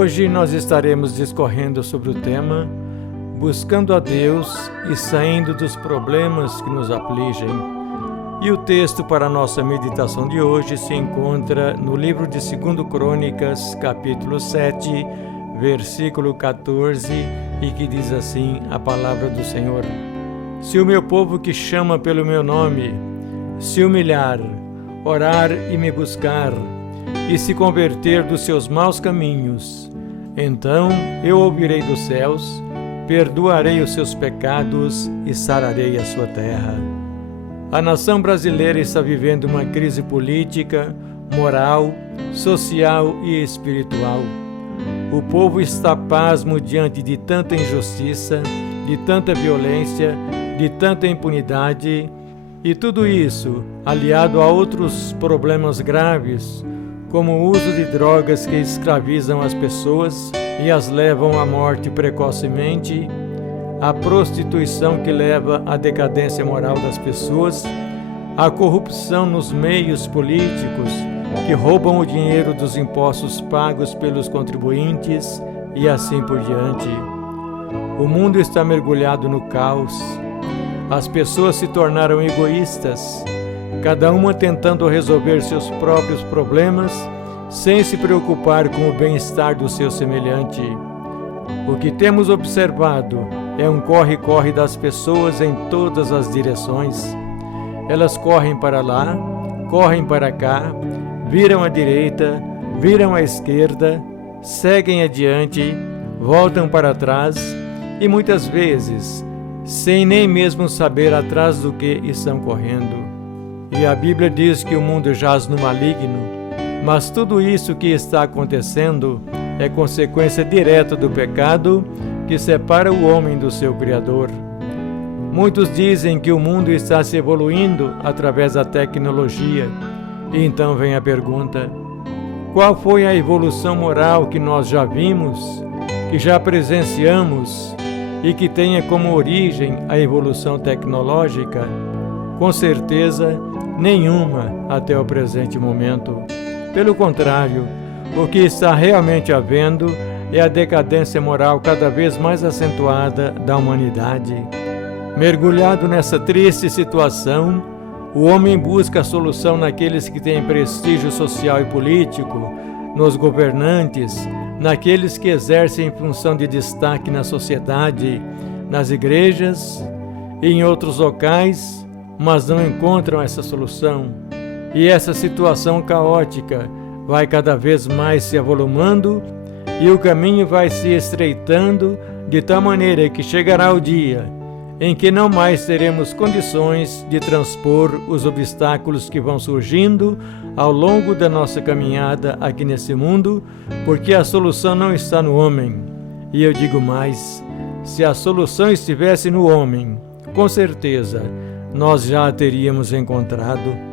Hoje nós estaremos discorrendo sobre o tema Buscando a Deus e saindo dos problemas que nos afligem. E o texto para a nossa meditação de hoje se encontra no livro de 2 Crônicas, capítulo 7, versículo 14, e que diz assim a palavra do Senhor: Se o meu povo que chama pelo meu nome se humilhar, orar e me buscar, e se converter dos seus maus caminhos, então eu ouvirei dos céus, perdoarei os seus pecados e sararei a sua terra. A nação brasileira está vivendo uma crise política, moral, social e espiritual. O povo está pasmo diante de tanta injustiça, de tanta violência, de tanta impunidade, e tudo isso aliado a outros problemas graves, como o uso de drogas que escravizam as pessoas e as levam à morte precocemente, a prostituição que leva à decadência moral das pessoas, a corrupção nos meios políticos que roubam o dinheiro dos impostos pagos pelos contribuintes e assim por diante. O mundo está mergulhado no caos. As pessoas se tornaram egoístas, cada uma tentando resolver seus próprios problemas sem se preocupar com o bem-estar do seu semelhante. O que temos observado é um corre-corre das pessoas em todas as direções. Elas correm para lá, correm para cá, viram à direita, viram à esquerda, seguem adiante, voltam para trás e muitas vezes, sem nem mesmo saber atrás do que estão correndo. E a Bíblia diz que o mundo jaz no maligno, mas tudo isso que está acontecendo é consequência direta do pecado que separa o homem do seu Criador. Muitos dizem que o mundo está se evoluindo através da tecnologia. E então vem a pergunta: qual foi a evolução moral que nós já vimos, que já presenciamos e que tenha como origem a evolução tecnológica? Com certeza, nenhuma até o presente momento. Pelo contrário, o que está realmente havendo é a decadência moral cada vez mais acentuada da humanidade. Mergulhado nessa triste situação, o homem busca a solução naqueles que têm prestígio social e político, nos governantes, naqueles que exercem função de destaque na sociedade, nas igrejas e em outros locais, mas não encontram essa solução. E essa situação caótica vai cada vez mais se avolumando e o caminho vai se estreitando de tal maneira que chegará o dia em que não mais teremos condições de transpor os obstáculos que vão surgindo ao longo da nossa caminhada aqui nesse mundo, porque a solução não está no homem. E eu digo mais, se a solução estivesse no homem, com certeza nós já a teríamos encontrado.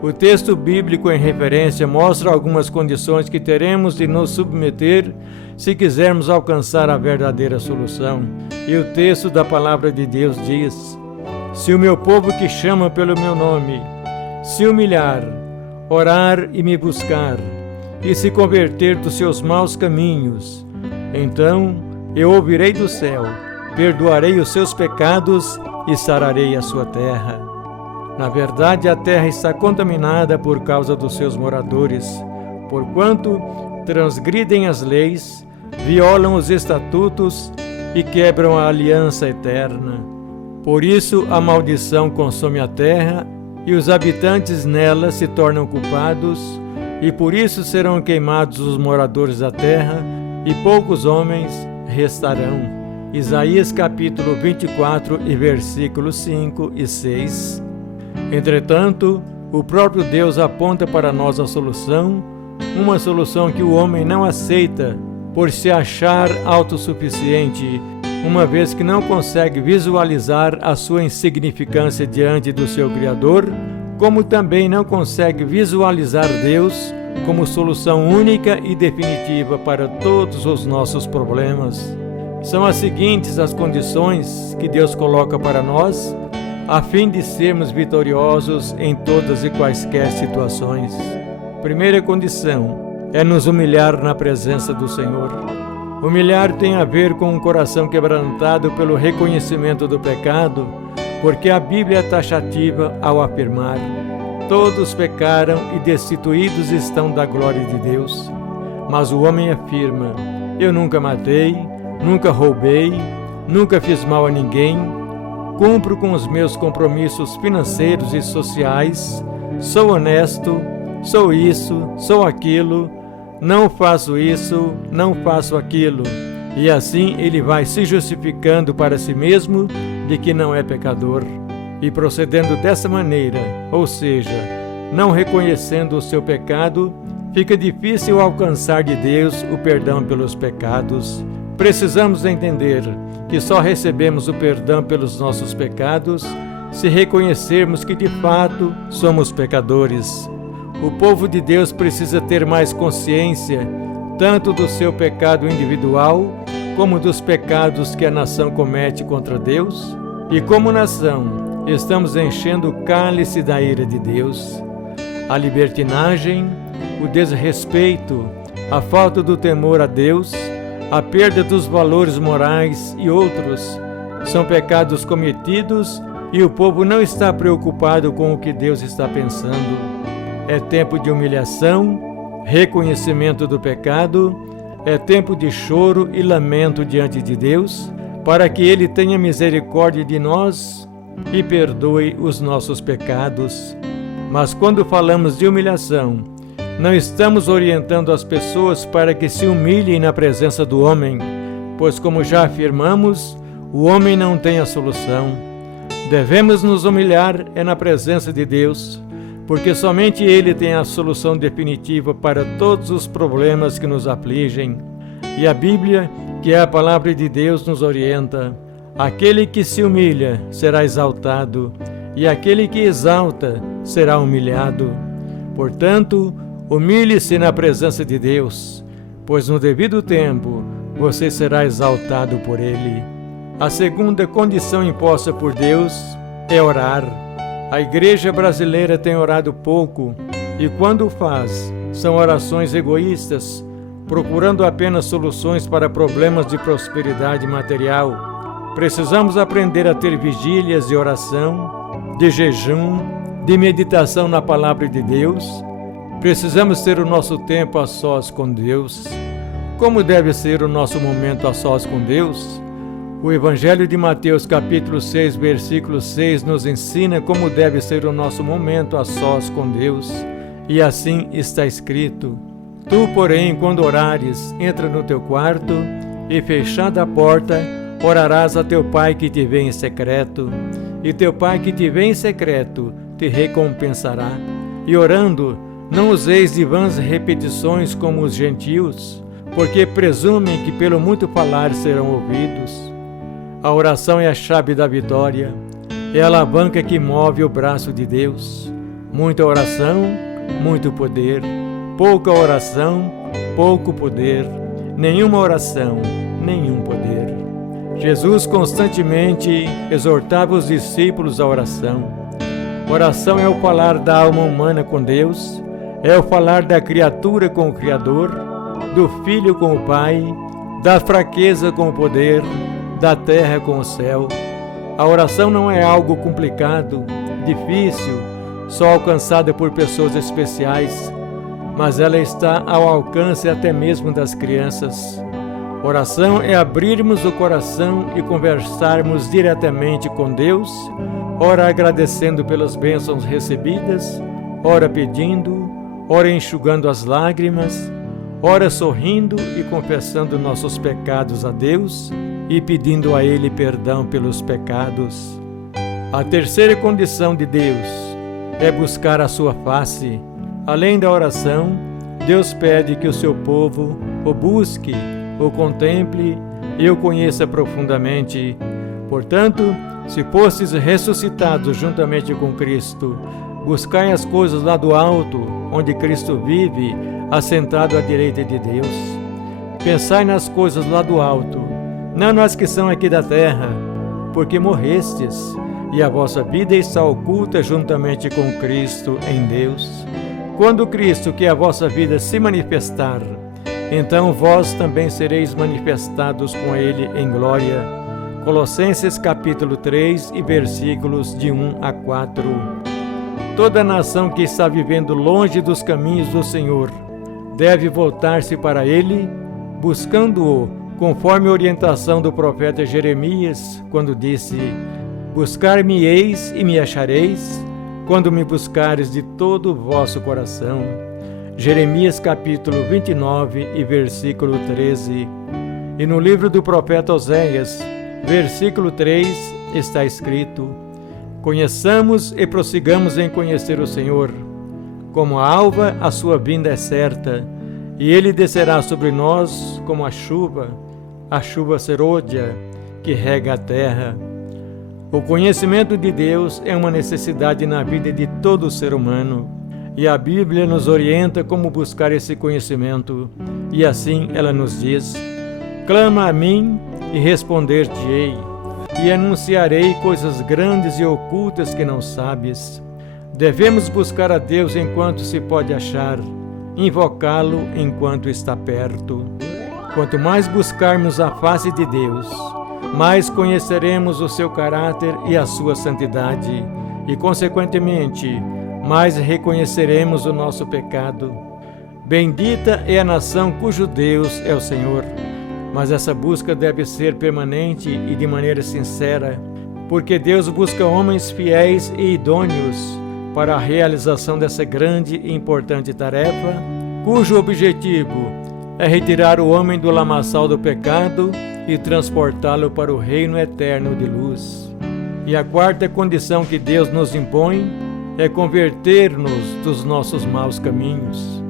O texto bíblico em referência mostra algumas condições que teremos de nos submeter se quisermos alcançar a verdadeira solução. E o texto da palavra de Deus diz: Se o meu povo que chama pelo meu nome se humilhar, orar e me buscar, e se converter dos seus maus caminhos, então eu ouvirei do céu, perdoarei os seus pecados e sararei a sua terra. Na verdade, a terra está contaminada por causa dos seus moradores, porquanto transgridem as leis, violam os estatutos e quebram a aliança eterna. Por isso a maldição consome a terra e os habitantes nela se tornam culpados, e por isso serão queimados os moradores da terra e poucos homens restarão. Isaías capítulo 24 e versículos 5 e 6. Entretanto, o próprio Deus aponta para nós a solução, uma solução que o homem não aceita por se achar autossuficiente, uma vez que não consegue visualizar a sua insignificância diante do seu Criador, como também não consegue visualizar Deus como solução única e definitiva para todos os nossos problemas. São as seguintes as condições que Deus coloca para nós, a fim de sermos vitoriosos em todas e quaisquer situações. Primeira condição: é nos humilhar na presença do Senhor. Humilhar tem a ver com um coração quebrantado pelo reconhecimento do pecado, porque a Bíblia é taxativa ao afirmar: todos pecaram e destituídos estão da glória de Deus. Mas o homem afirma: eu nunca matei, nunca roubei, nunca fiz mal a ninguém, cumpro com os meus compromissos financeiros e sociais, sou honesto, sou isso, sou aquilo, não faço isso, não faço aquilo. E assim ele vai se justificando para si mesmo de que não é pecador. E procedendo dessa maneira, ou seja, não reconhecendo o seu pecado, fica difícil alcançar de Deus o perdão pelos pecados. Precisamos entender que só recebemos o perdão pelos nossos pecados se reconhecermos que de fato somos pecadores. O povo de Deus precisa ter mais consciência tanto do seu pecado individual como dos pecados que a nação comete contra Deus. E como nação, estamos enchendo o cálice da ira de Deus. A libertinagem, o desrespeito, a falta do temor a Deus, a perda dos valores morais e outros são pecados cometidos e o povo não está preocupado com o que Deus está pensando. É tempo de humilhação, reconhecimento do pecado, é tempo de choro e lamento diante de Deus, para que Ele tenha misericórdia de nós e perdoe os nossos pecados. Mas quando falamos de humilhação, não estamos orientando as pessoas para que se humilhem na presença do homem, pois, como já afirmamos, o homem não tem a solução. Devemos nos humilhar na presença de Deus, porque somente Ele tem a solução definitiva para todos os problemas que nos afligem. E a Bíblia, que é a palavra de Deus, nos orienta: aquele que se humilha será exaltado, e aquele que exalta será humilhado. Portanto, humilhe-se na presença de Deus, pois no devido tempo você será exaltado por Ele. A segunda condição imposta por Deus é orar. A igreja brasileira tem orado pouco e, quando o faz, são orações egoístas, procurando apenas soluções para problemas de prosperidade material. Precisamos aprender a ter vigílias de oração, de jejum, de meditação na palavra de Deus. Precisamos ter o nosso tempo a sós com Deus. Como deve ser o nosso momento a sós com Deus? O Evangelho de Mateus, capítulo 6, versículo 6, nos ensina como deve ser o nosso momento a sós com Deus. E assim está escrito: tu, porém, quando orares, entra no teu quarto e, fechada a porta, orarás a teu Pai que te vê em secreto, e teu Pai que te vê em secreto te recompensará. E orando, não useis de vãs repetições como os gentios, porque presumem que pelo muito falar serão ouvidos. A oração é a chave da vitória, é a alavanca que move o braço de Deus. Muita oração, muito poder. Pouca oração, pouco poder. Nenhuma oração, nenhum poder. Jesus constantemente exortava os discípulos à oração. Oração é o falar da alma humana com Deus, é o falar da criatura com o Criador, do filho com o Pai, da fraqueza com o poder, da terra com o céu. A oração não é algo complicado, difícil, só alcançada por pessoas especiais, mas ela está ao alcance até mesmo das crianças. Oração é abrirmos o coração e conversarmos diretamente com Deus, ora agradecendo pelas bênçãos recebidas, ora pedindo, ora enxugando as lágrimas, ora sorrindo e confessando nossos pecados a Deus e pedindo a Ele perdão pelos pecados. A terceira condição de Deus é buscar a sua face. Além da oração, Deus pede que o seu povo o busque, o contemple e o conheça profundamente. Portanto, se fostes ressuscitados juntamente com Cristo, buscai as coisas lá do alto, onde Cristo vive, assentado à direita de Deus. Pensai nas coisas lá do alto, não nas que são aqui da terra, porque morrestes, e a vossa vida está oculta juntamente com Cristo em Deus. quando Cristo, que é a vossa vida, se manifestar, então vós também sereis manifestados com Ele em glória. Colossenses capítulo 3 e versículos de 1 a 4. Toda nação que está vivendo longe dos caminhos do Senhor deve voltar-se para Ele, buscando-o, conforme a orientação do profeta Jeremias, quando disse: Buscar-me-eis e me achareis, quando me buscares de todo o vosso coração. Jeremias capítulo 29 e versículo 13. E no livro do profeta Oséias, versículo 3, está escrito: Conheçamos e prossigamos em conhecer o Senhor. Como a alva, a sua vinda é certa, e Ele descerá sobre nós como a chuva serôdia que rega a terra. O conhecimento de Deus é uma necessidade na vida de todo ser humano, e a Bíblia nos orienta como buscar esse conhecimento, e assim ela nos diz: Clama a mim e responder-te-ei, e anunciarei coisas grandes e ocultas que não sabes. Devemos buscar a Deus enquanto se pode achar, invocá-lo enquanto está perto. Quanto mais buscarmos a face de Deus, mais conheceremos o seu caráter e a sua santidade, e, consequentemente, mais reconheceremos o nosso pecado. Bendita é a nação cujo Deus é o Senhor, mas essa busca deve ser permanente e de maneira sincera, porque Deus busca homens fiéis e idôneos para a realização dessa grande e importante tarefa, cujo objetivo é retirar o homem do lamaçal do pecado e transportá-lo para o reino eterno de luz. E a quarta condição que Deus nos impõe é converter-nos dos nossos maus caminhos.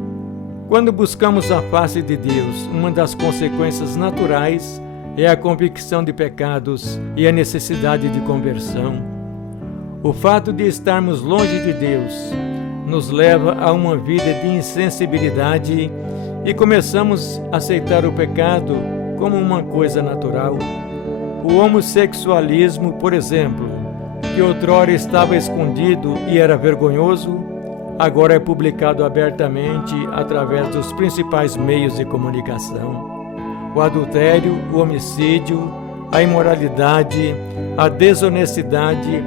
Quando buscamos a face de Deus, uma das consequências naturais é a convicção de pecados e a necessidade de conversão. O fato de estarmos longe de Deus nos leva a uma vida de insensibilidade e começamos a aceitar o pecado como uma coisa natural. O homossexualismo, por exemplo, que outrora estava escondido e era vergonhoso, agora é publicado abertamente através dos principais meios de comunicação. O adultério, o homicídio, a imoralidade, a desonestidade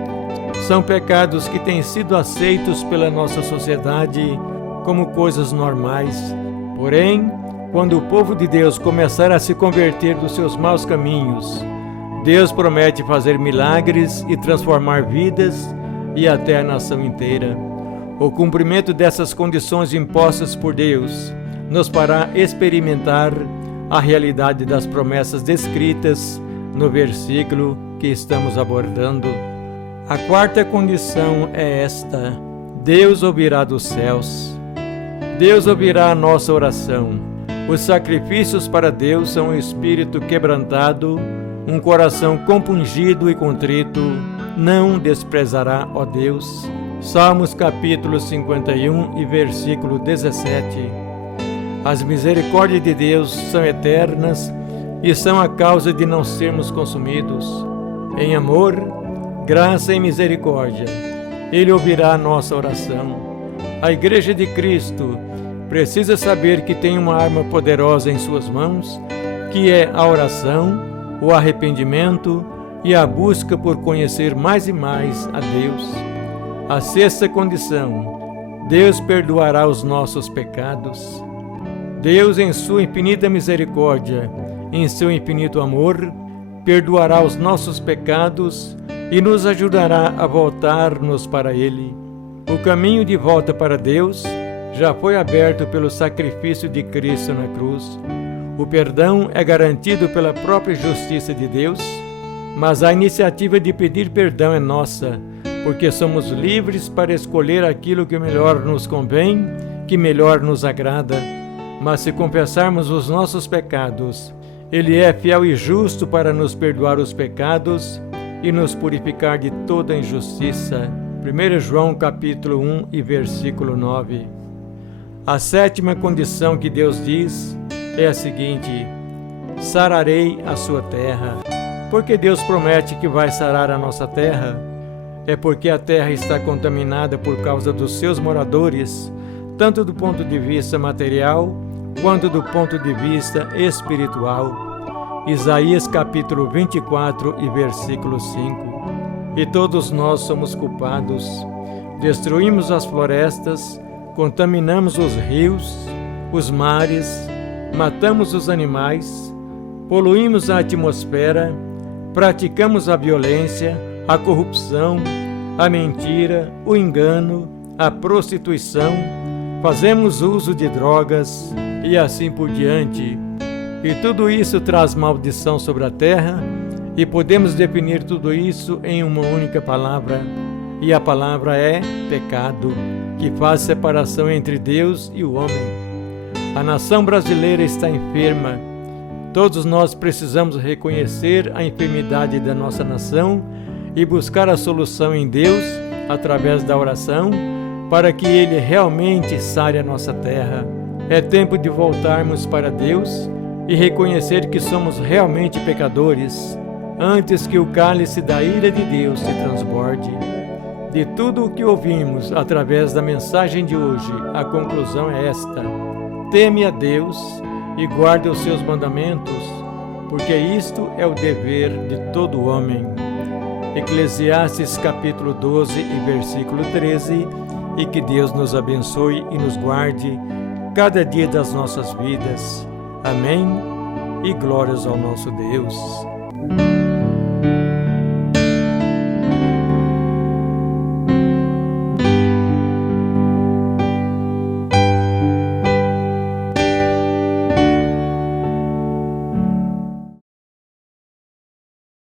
são pecados que têm sido aceitos pela nossa sociedade como coisas normais. Porém, quando o povo de Deus começar a se converter dos seus maus caminhos, Deus promete fazer milagres e transformar vidas e até a nação inteira. O cumprimento dessas condições impostas por Deus nos fará experimentar a realidade das promessas descritas no versículo que estamos abordando. A quarta condição é esta: Deus ouvirá dos céus. Deus ouvirá a nossa oração. Os sacrifícios para Deus são um espírito quebrantado, um coração compungido e contrito. Não desprezará, ó Deus. Salmos capítulo 51 e versículo 17. As misericórdias de Deus são eternas e são a causa de não sermos consumidos. Em amor, graça e misericórdia, Ele ouvirá a nossa oração. A Igreja de Cristo precisa saber que tem uma arma poderosa em suas mãos, que é a oração, o arrependimento e a busca por conhecer mais e mais a Deus. A sexta condição: Deus perdoará os nossos pecados. Deus, em sua infinita misericórdia, em seu infinito amor, perdoará os nossos pecados e nos ajudará a voltar-nos para Ele. O caminho de volta para Deus já foi aberto pelo sacrifício de Cristo na cruz. O perdão é garantido pela própria justiça de Deus, mas a iniciativa de pedir perdão é nossa, porque somos livres para escolher aquilo que melhor nos convém, que melhor nos agrada. Mas se confessarmos os nossos pecados, Ele é fiel e justo para nos perdoar os pecados e nos purificar de toda injustiça. 1 João capítulo 1 e versículo 9. A sétima condição que Deus diz é a seguinte: sararei a sua terra. Porque Deus promete que vai sarar a nossa terra? É porque a terra está contaminada por causa dos seus moradores, tanto do ponto de vista material, quanto do ponto de vista espiritual. Isaías capítulo 24 e versículo 5. E todos nós somos culpados. Destruímos as florestas, contaminamos os rios, os mares, matamos os animais, poluímos a atmosfera, praticamos a violência, a corrupção, a mentira, o engano, a prostituição, fazemos uso de drogas e assim por diante. E tudo isso traz maldição sobre a terra, e podemos definir tudo isso em uma única palavra, e a palavra é pecado, que faz separação entre Deus e o homem. A nação brasileira está enferma. Todos nós precisamos reconhecer a enfermidade da nossa nação e buscar a solução em Deus através da oração, para que Ele realmente sare a nossa terra. É tempo de voltarmos para Deus e reconhecer que somos realmente pecadores, antes que o cálice da ira de Deus se transborde. De tudo o que ouvimos através da mensagem de hoje, a conclusão é esta: teme a Deus e guarde os seus mandamentos, porque isto é o dever de todo homem. Eclesiastes capítulo 12 e versículo 13. E que Deus nos abençoe e nos guarde cada dia das nossas vidas. Amém? E glórias ao nosso Deus.